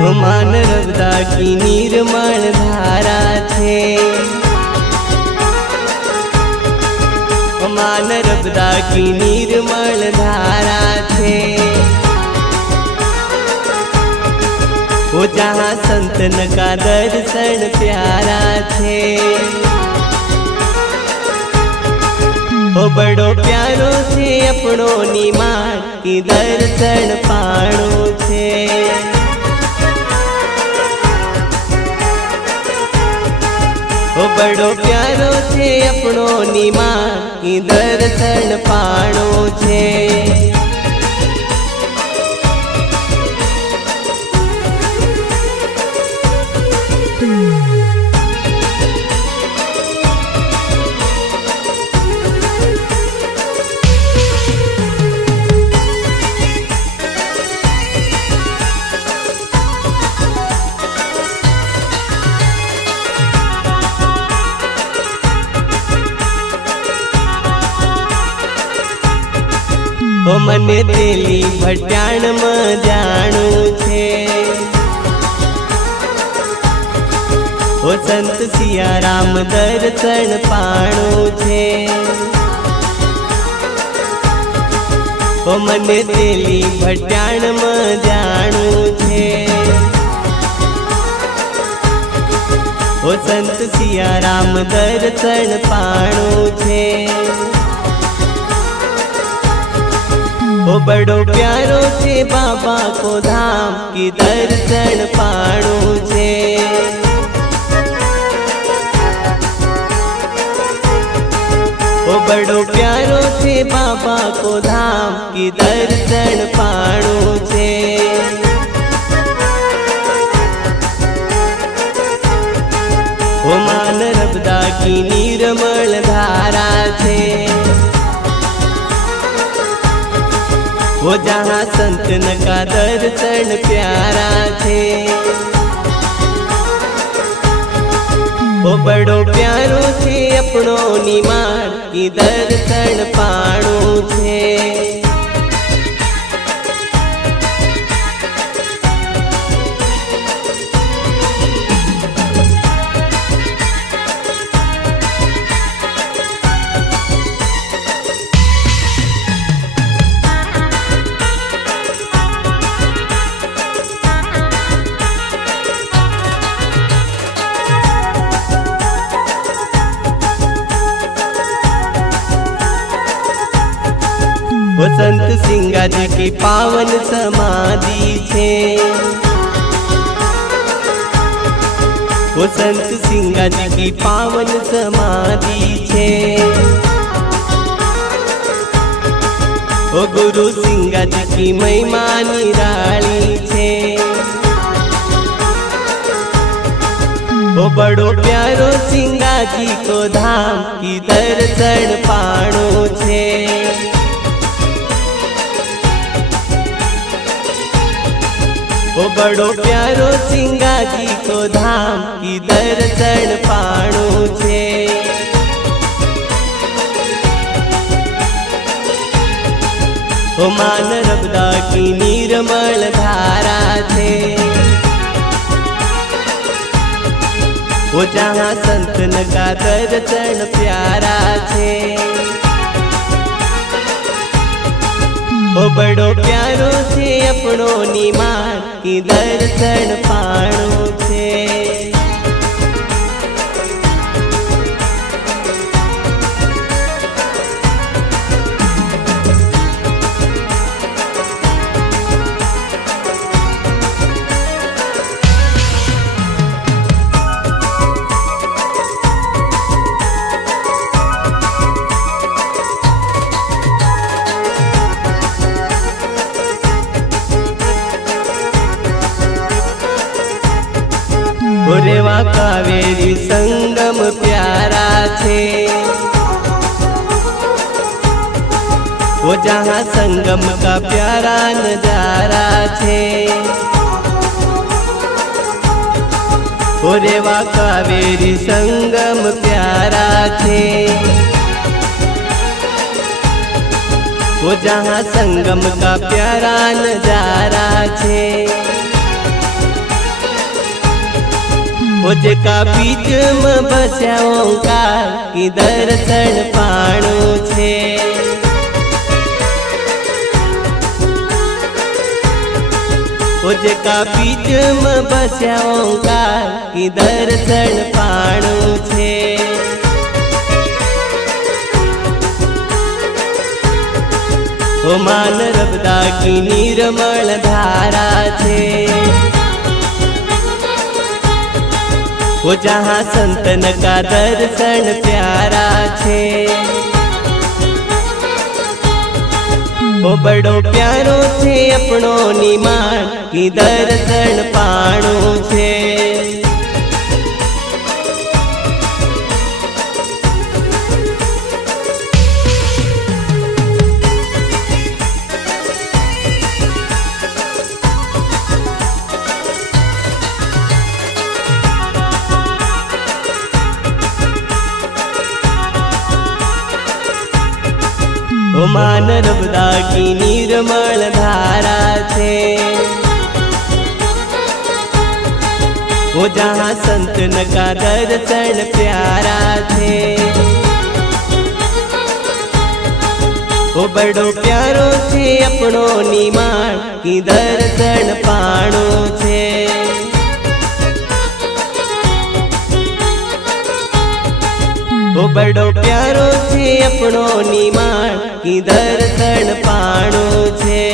मान नर्मदा की निर्मल धारा छे। मान नर्मदा की निर्मल धारा छे। वो जहाँ संतन का दर्शन प्यारा छे। वो बड़ो प्यारो छे अपनो नी मां की दर्शन पाणो छे। वो बड़ो प्यारो छे अपनो नी मां की दर्शन पाणो छे। ओ मने तेली भट्याण में जाणू छे। ओ संत सिया राम दर्शन पाणू छे। ओ मने तेली भट्याण में जाणू छे। ओ संत सिया राम दर्शन पाणू छे। वो बड़ो प्यारो छे बाबा को धाम की दर्शन पाणू छे। वो बड़ो प्यारो छे बाबा को धाम की दर्शन पाणू छे। वो मान नर्मदा की निर्मल धारा छे। वो जहाँ संतन का दर्शन प्यारा छे। वो बड़ो प्यारो छे अपनो नी मां की दर्शन पाणू छे। वो संत सिंगा जी की पावन समाधि छे। वो संत सिंगा जी की पावन समाधि छे। वो गुरु सिंगा जी की महिमा निराली छे। वो बड़ो प्यारो सिंगा जी को धाम की दर्शन पाणो छे। वो बड़ो प्यारो सिंगा जी को धाम की दर्शन पाणो छे। वो मान नर्मदा की निर्मल धारा छे। वो जहाँ संतन का दर्शन प्यारा छे। वो बड़ो प्यारो छे अपनो नी मां की दर्शन पाणो छे। रेवा कावेरी संगम प्यारा छे। वो जहाँ संगम का प्यारा नजारा छे। वो रेवा कावेरी संगम प्यारा छे। वो जहाँ संगम का प्यारा नजारा छे। जेका बीच में बस्या ओंकार की दर्शन पाणु छे। जेका बीच में बस्या ओंकार की दर्शन पाणु छे। मान नर्मदा की निर्मल धारा छे। जहाँ संतन का दर्शन प्यारा छे। बड़ो प्यारो छे अपनो निमान की दर्शन पाणु छे। मान नर्मदा की निर्मल धारा छे। जहाँ संतन का दर्शन प्यारा छे। बड़ो प्यारो छे अपनो निमान की दर्शन पाणु छे। बड़ो प्यारो छे अपनो निमान की दर्शन पाणु छे।